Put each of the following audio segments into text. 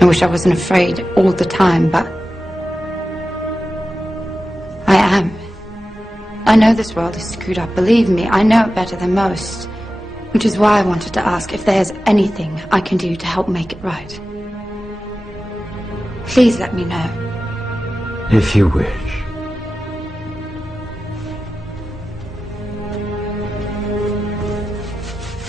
I wish I wasn't afraid all the time, but I am. I know this world is screwed up, believe me, I know it better than most. Which is why I wanted to ask if there's anything I can do to help make it right. Please let me know. If you wish.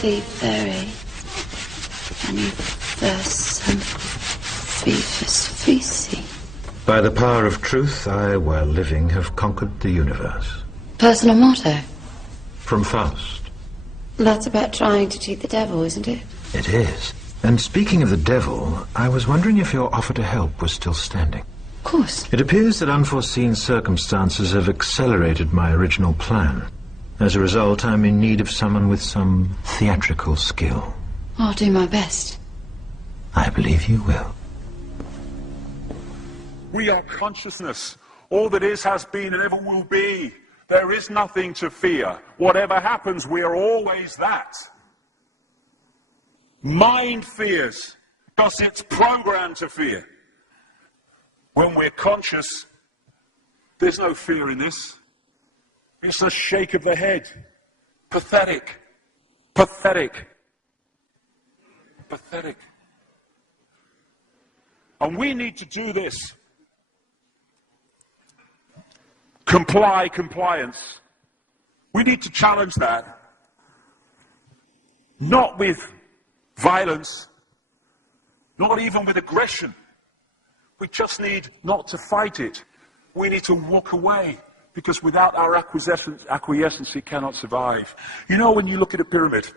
Be very universum vivus vici. By the power of truth, I, while living, have conquered the universe. Personal motto. From Faust. That's about trying to cheat the devil, isn't it? It is. And speaking of the devil, I was wondering if your offer to help was still standing. Of course. It appears that unforeseen circumstances have accelerated my original plan. As a result, I'm in need of someone with some theatrical skill. I'll do my best. I believe you will. We are consciousness. All that is, has been, and ever will be. There is nothing to fear. Whatever happens, we are always that. Mind fears, because it's programmed to fear. When we're conscious, there's no fear in this. It's a shake of the head. Pathetic. Pathetic. Pathetic. And we need to do this. Compliance. We need to challenge that. Not with violence, not even with aggression. We just need not to fight it. We need to walk away, because without our acquiescence, it cannot survive. You know, when you look at a pyramid,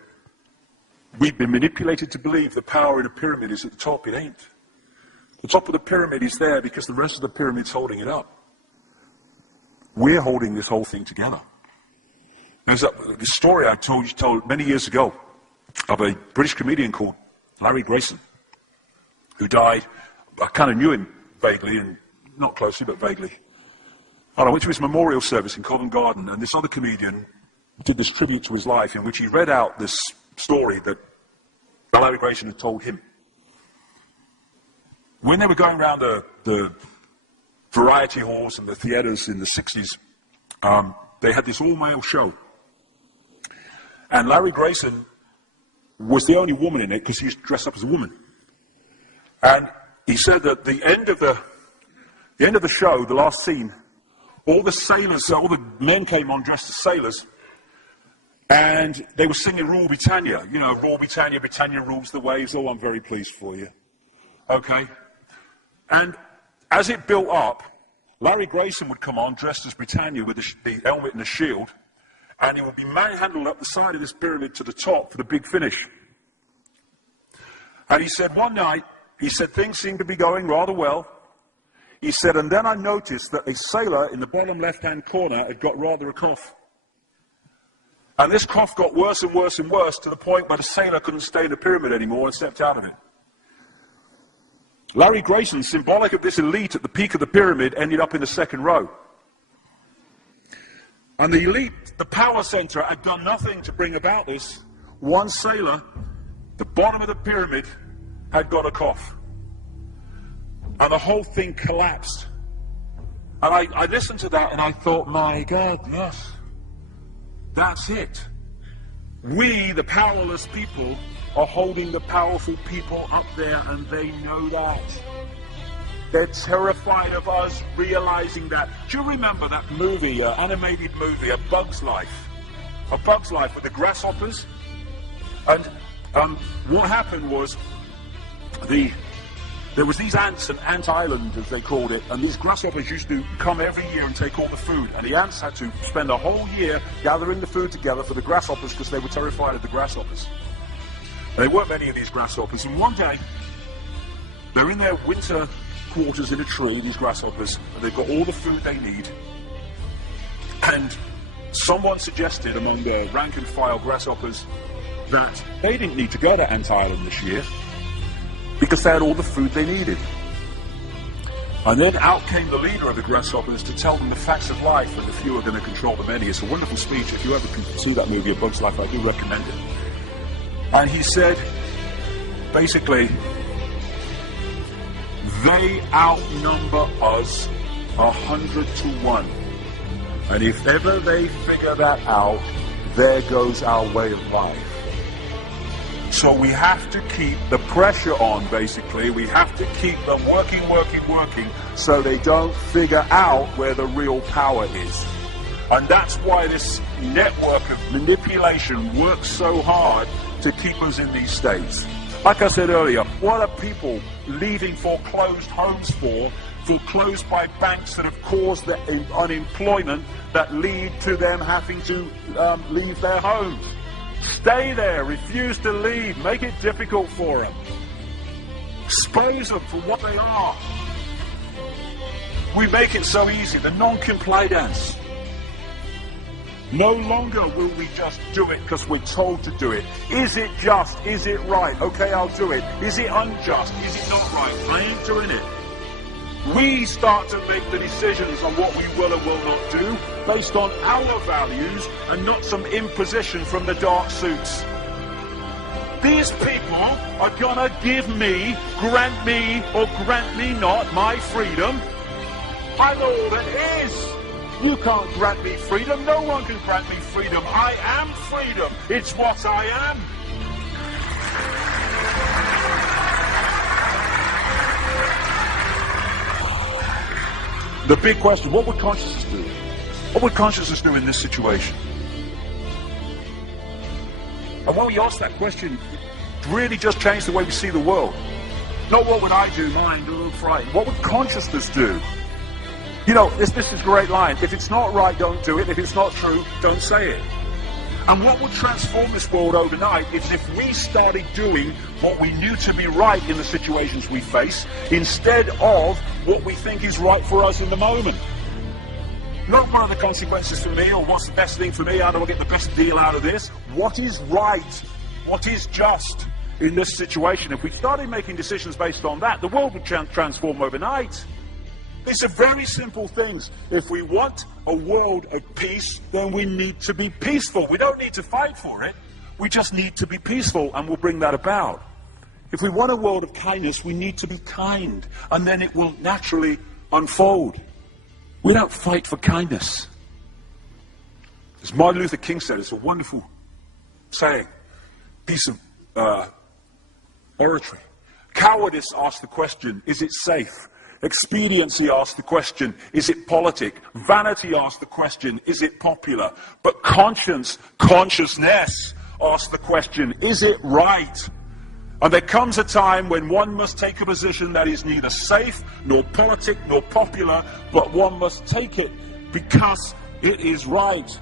we've been manipulated to believe the power in a pyramid is at the top. It ain't. The top of the pyramid is there because the rest of the pyramid's holding it up. We're holding this whole thing together. There's this story I told many years ago of a British comedian called Larry Grayson, who died. I kind of knew him vaguely, and not closely, but vaguely. And I went to his memorial service in Covent Garden, and this other comedian did this tribute to his life in which he read out this story that Larry Grayson had told him. When they were going around the variety halls and the theatres in the 60s, they had this all-male show. And Larry Grayson was the only woman in it because he was dressed up as a woman. And he said that the end of the show, the last scene, all the sailors, all the men came on dressed as sailors, and they were singing Rule Britannia. You know, Rule Britannia, Britannia rules the waves. Oh, I'm very pleased for you. Okay? And as it built up, Larry Grayson would come on dressed as Britannia with the helmet and the shield, and he would be manhandled up the side of this pyramid to the top for the big finish. And he said one night, he said things seemed to be going rather well. He said, and then I noticed that a sailor in the bottom left-hand corner had got rather a cough. And this cough got worse and worse and worse to the point where the sailor couldn't stay in the pyramid anymore and stepped out of it. Larry Grayson, symbolic of this elite at the peak of the pyramid, ended up in the second row. And the elite, the power center, had done nothing to bring about this. One sailor, the bottom of the pyramid, had got a cough. And the whole thing collapsed. And I listened to that and I thought, my God, yes, that's it. We, the powerless people, are holding the powerful people up there, and they know that. They're terrified of us realizing that. Do you remember that movie, animated movie, A Bug's Life? A Bug's Life with the grasshoppers? And what happened was, there was these ants, an ant island as they called it, and these grasshoppers used to come every year and take all the food, and the ants had to spend a whole year gathering the food together for the grasshoppers because they were terrified of the grasshoppers. There weren't many of these grasshoppers, and one day they're in their winter quarters in a tree, these grasshoppers, and they've got all the food they need, and someone suggested among the rank and file grasshoppers that they didn't need to go to Ant Island this year because they had all the food they needed. And then out came the leader of the grasshoppers to tell them the facts of life, and the few are going to control the many. It's a wonderful speech. If you ever can see that movie, A Bug's Life, I do recommend it. And he said, basically, They outnumber us 100 to 1. And if ever they figure that out, there goes our way of life. So we have to keep the pressure on, basically. We have to keep them working, so they don't figure out where the real power is. And that's why this network of manipulation works so hard to keep us in these states. Like I said earlier, what are people leaving foreclosed homes for? Foreclosed by banks that have caused the unemployment that lead to them having to leave their homes. Stay there, refuse to leave, make it difficult for them. Expose them for what they are. We make it so easy, the non-compliance. No longer will we just do it because we're told to do it. Is it just? Is it right? Okay, I'll do it. Is it unjust? Is it not right? I ain't doing it. We start to make the decisions on what we will and will not do based on our values and not some imposition from the dark suits. These people are gonna give me, grant me, or grant me not my freedom. I'm all that is. You can't grant me freedom. No one can grant me freedom. I am freedom. It's what I am. The big question, what would consciousness do? What would consciousness do in this situation? And when we ask that question, it really just changed the way we see the world. Not what would I do, mind, or frightened. What would consciousness do? You know, this is a great line. If it's not right, don't do it. If it's not true, don't say it. And what would transform this world overnight is if we started doing what we knew to be right in the situations we face, instead of what we think is right for us in the moment. Not what are the consequences for me, or what's the best thing for me, how do I get the best deal out of this? What is right? What is just in this situation? If we started making decisions based on that, the world would transform overnight. These are very simple things. If we want a world of peace, then we need to be peaceful. We don't need to fight for it. We just need to be peaceful, and we'll bring that about. If we want a world of kindness, we need to be kind, and then it will naturally unfold. We don't fight for kindness. As Martin Luther King said, it's a wonderful saying, piece of oratory. Cowardice asks the question, is it safe? Expediency asks the question, is it politic? Vanity asks the question, is it popular? But consciousness asks the question, is it right? And there comes a time when one must take a position that is neither safe, nor politic, nor popular, but one must take it because it is right.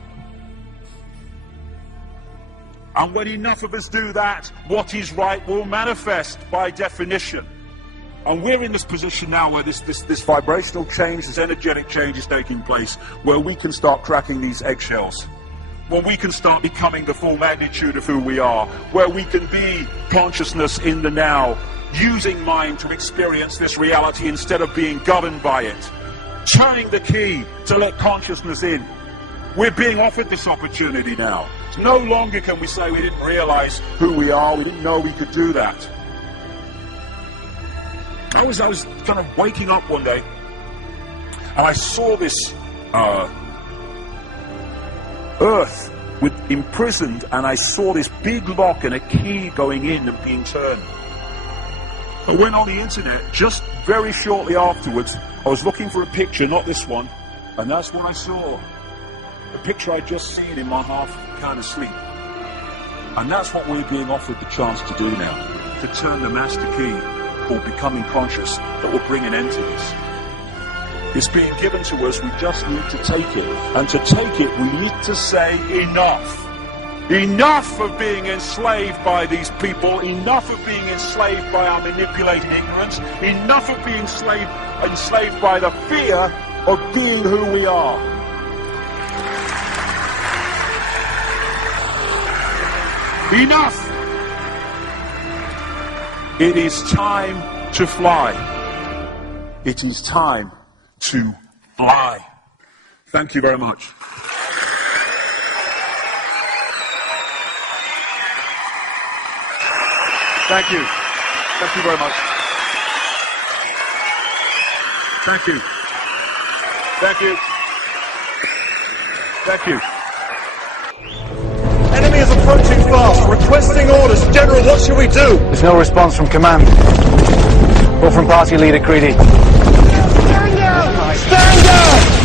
And when enough of us do that, what is right will manifest by definition. And we're in this position now where this vibrational change, this energetic change is taking place, where we can start cracking these eggshells, where we can start becoming the full magnitude of who we are, where we can be consciousness in the now, using mind to experience this reality instead of being governed by it, turning the key to let consciousness in. We're being offered this opportunity now. No longer can we say we didn't realize who we are, we didn't know we could do that. I was kind of waking up one day, and I saw this earth imprisoned, and I saw this big lock and a key going in and being turned. I went on the internet just very shortly afterwards. I was looking for a picture, not this one, and that's what I saw. The picture I'd just seen in my half kind of sleep. And that's what we're being offered the chance to do now, to turn the master key, called becoming conscious, that will bring an end to this. It's being given to us, we just need to take it. And to take it, we need to say enough. Enough of being enslaved by these people, enough of being enslaved by our manipulated ignorance, enough of being enslaved by the fear of being who we are. Enough! It is time to fly. It is time to fly. Thank you very much. Thank you. Thank you very much. Thank you. Thank you. Thank you. Enemy is approaching fast. Requesting orders. General, what should we do? There's no response from command. Or from party leader Creedy. Stand down! Stand down!